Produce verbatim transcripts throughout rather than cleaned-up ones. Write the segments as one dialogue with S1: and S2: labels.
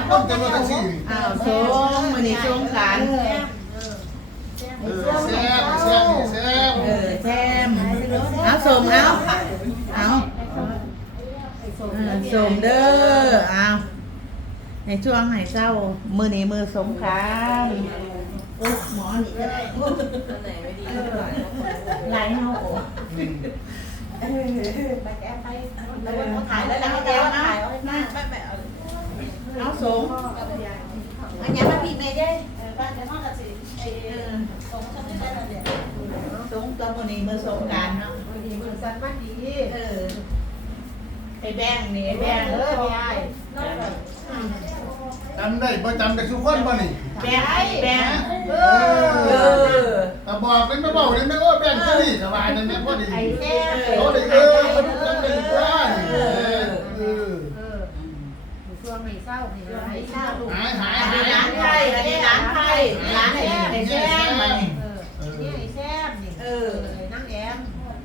S1: คนจะมาแท็กซี่
S2: อ้าวสงมื้อนี้สงกรานต์
S1: เออแซ่บแซ่บแซ่บ
S2: เออแซมเอาสมเอาเอาเออสมเด้อเอาในช่วงให้เจ้ามื้อนี้มื้อสงกรานต์โอ้หมอนี่ก็ได้ไหลเฮาโอ้ถ่ายแล้วแล้วแก้วนะเอาสงอันนี้มาพี่แม่ได้สงตัวมื้อนี้มื้อสงกรานต์เนาะเออไอ้แบงนี่ไอ้แบงเด้อพี่อ้าย
S1: จำได้บ่จำได้ทุกคนบ่นี่
S2: แบงแบงเออ
S1: แต่บอกเลยไม่บอกเลยไม่โอ้แบ่งที่นี่สบายนั่นแม่พอดี
S2: ไอ้แซ่บ
S1: โอ้เลยเออมาดูจำได้ทุกคนเออเออ
S3: ช่วงไม่เศร้าไม่เศร้า
S1: หายหาย
S2: อัน
S1: หา
S2: นี้
S1: ย
S2: ร้านไทยอันนี้ร้านไทยร้านไอ้ไอ้แซ่บมัน
S3: เออนี่ไอ้แซมนี่เออนั่งแอม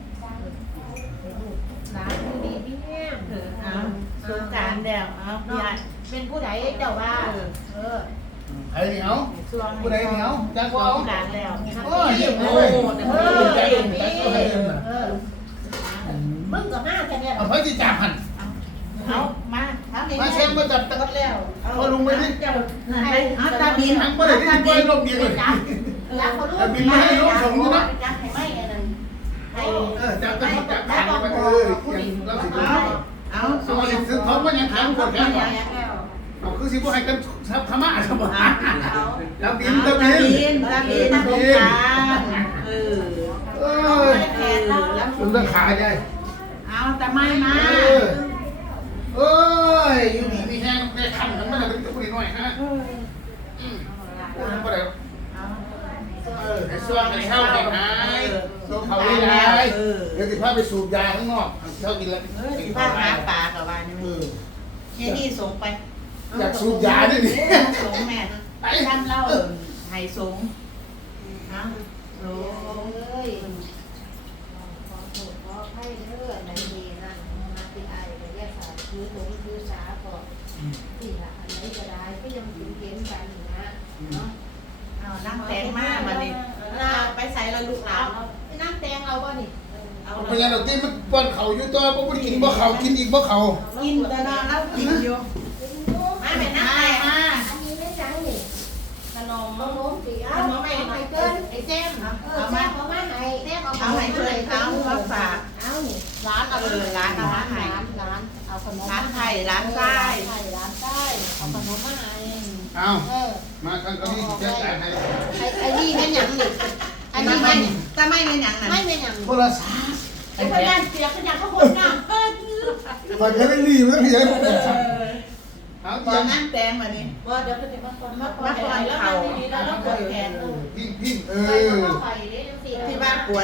S3: ร้านดีพี่แอม
S2: เออเอาสงกรานต์แล้วเอาพี่อ้าย
S3: เป็นผู้ใดเจ้าว่าเออ
S1: ไอ้เหนียว
S2: ช่วง
S1: ผู้ใดเหนียวจัก
S2: ส
S1: ว่าง
S2: กรานต์แล้ว
S1: โอ้ยเยี่ยมเลยเออจักจักก็ให้เดินน่ะ
S3: เออมึงกับมาแค่นี้
S1: เอาเพิ่นสิจับหั่น
S2: เอามาเอานี่
S1: มาเช็คมาจับตะกัดแล้วเอาลงไปดิ
S2: เจ้าไปเอาตาบิน
S1: ทั้งบ่ได้ที่ไปลงเดียวเลย
S3: จับเขารู้
S1: แต่บินมาให้ลูกส่งอยู่นะ
S3: จับให้ไม่ไงนั่นให้
S1: เออจับจับจับจับไปเออยังเราสิ
S2: เอาเอา
S1: เอาสิซื้อเขาว่ายังขังคนแค่บ่เอาคือสิบ่ให้กันทับขม่าซะบ่ตะบินตะบิน
S2: ตาบินสงกรานต์เออ
S1: เออ
S2: แทนแล้ว
S1: มันต้องขายได้
S2: เอาแต่ไม่มา
S1: เอ้ยอยู่นี่มีแห้งแค่คันมันจะเป็นตัวนี้หน่อยฮะอืมบ่ได้เออไอ้ช่วงไอ้เช่าไอ้หายโซเขาไม่ได้เดี๋ยวสิพาไปสูบยาข้างนอกเช่ากินแล้ว
S2: เออสิพาหาปลากับว่านี่
S1: เออ
S2: แค่นี้ส่งไป
S1: อยากสูบยาด้วยนี่
S2: ส่งแม่ไปทำเล่าให้ส่งนะโอ้
S3: เอ้ยขอโทษขอให้เด้อในนี้นั่นมาที่ไอ้ก็แยกสายคือหลงคือสาก่อนที่ละอันนี้ก็ได้ก็ยังกินเกมกันนะเนาะ
S2: เอานั่งแตงมาบัดนี้ไปใส่ละลูกหลาน
S3: นั่งแตงเอาบ่นี่
S2: เอา
S1: เพราะงั้นเราตีมันป้อนเขาอยู่ตัวบ่ได้กินบ่เขากินอีกบ่เขา
S2: กินแต่นอนแล้วกินอยู่
S3: มาแม่นั่ง
S2: มา
S3: แตง
S2: มา
S3: อันนี้ไม่จังนี่
S2: ขนม
S3: ขนมสีเอาขนมไอ้ไอ้เกินไอ้แซมเออแซมเอามาให้แซมเอา
S2: เอาให้เพื่อนเขามาฝาก
S3: เอานี่
S2: ร้านเอาเลยร้านเอามาให้
S3: ร้านร้านเอาขนม
S2: ร้านไทยร้านใต้
S3: ไทยร้านใต้เอาขนมมาให้
S1: เอา
S3: เออ
S1: มาทางเกาหลีแจ้งจ่ายให้
S3: ไอ้ไอ้นี่แม่หยังนี่
S2: อันนี้ไม่แต่ไม่เป็นอย่างนั้น
S3: ไม่แม่หยัง
S1: โทรศัพท์
S3: ไอ้คนนั้นเสียขยันเขาคนน้ำเออ
S1: มันก็ได้รีบแล้วพี่ให้ผมสั่งเอา
S2: ตอ
S1: เตีย
S2: น
S1: ง
S2: นั้นแตงมานี่
S3: ว่าเดี๋ยวจะเป็นคนคนมา
S2: มาก่อนเขา
S3: แล้วดีแล้วแล้วกดแขน
S1: พิ้งพิ้งเอ
S3: เอ
S1: อ
S3: อไฟเด้ยังสี่
S2: ที่บ้านปวด